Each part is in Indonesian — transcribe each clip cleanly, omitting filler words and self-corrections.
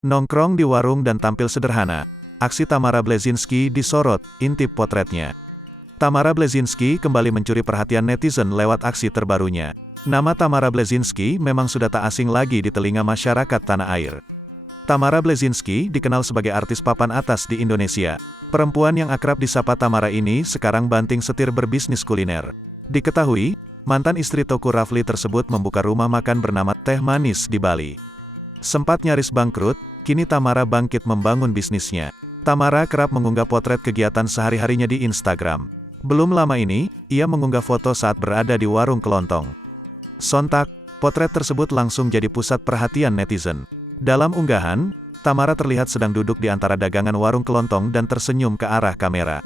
Nongkrong di warung dan tampil sederhana. Aksi Tamara Bleszynsky disorot, intip potretnya. Tamara Bleszynsky kembali mencuri perhatian netizen lewat aksi terbarunya. Nama Tamara Bleszynsky memang sudah tak asing lagi di telinga masyarakat tanah air. Tamara Bleszynsky dikenal sebagai artis papan atas di Indonesia. Perempuan yang akrab disapa Tamara ini sekarang banting setir berbisnis kuliner. Diketahui, mantan istri Teuku Rafli tersebut membuka rumah makan bernama Teh Manis di Bali. Sempat nyaris bangkrut, kini Tamara bangkit membangun bisnisnya. Tamara kerap mengunggah potret kegiatan sehari-harinya di Instagram. Belum lama ini, ia mengunggah foto saat berada di warung kelontong. Sontak, potret tersebut langsung jadi pusat perhatian netizen. Dalam unggahan, Tamara terlihat sedang duduk di antara dagangan warung kelontong dan tersenyum ke arah kamera.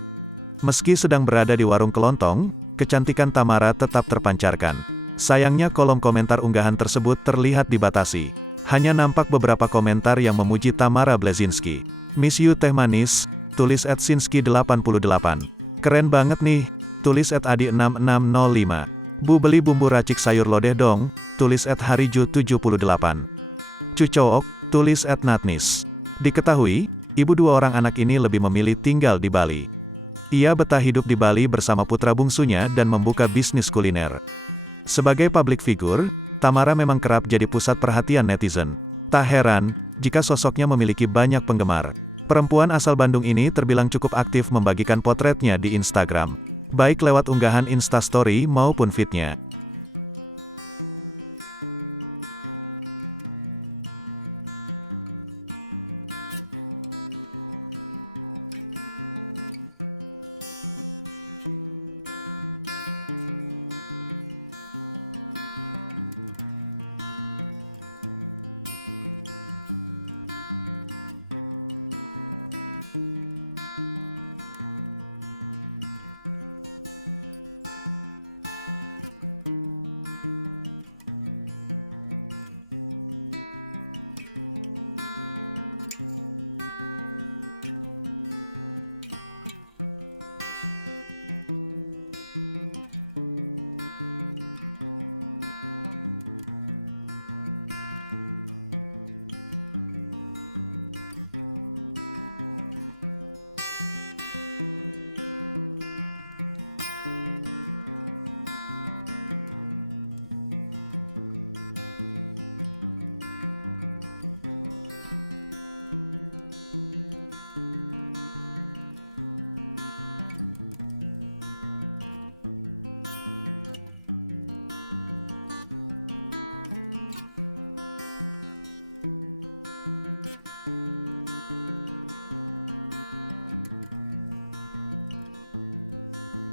Meski sedang berada di warung kelontong, kecantikan Tamara tetap terpancarkan. Sayangnya kolom komentar unggahan tersebut terlihat dibatasi. Hanya nampak beberapa komentar yang memuji Tamara Bleszynsky. "Miss you Teh Manis," tulis @Sinsky88. "Keren banget nih," tulis @Adi6605. "Bu beli bumbu racik sayur lodeh dong," tulis @Hariju78. "Cucook," tulis @Natnis. Diketahui, ibu dua orang anak ini lebih memilih tinggal di Bali. Ia betah hidup di Bali bersama putra bungsunya dan membuka bisnis kuliner. Sebagai public figure, Tamara memang kerap jadi pusat perhatian netizen. Tak heran, jika sosoknya memiliki banyak penggemar. Perempuan asal Bandung ini terbilang cukup aktif membagikan potretnya di Instagram, baik lewat unggahan Instastory maupun feed-nya.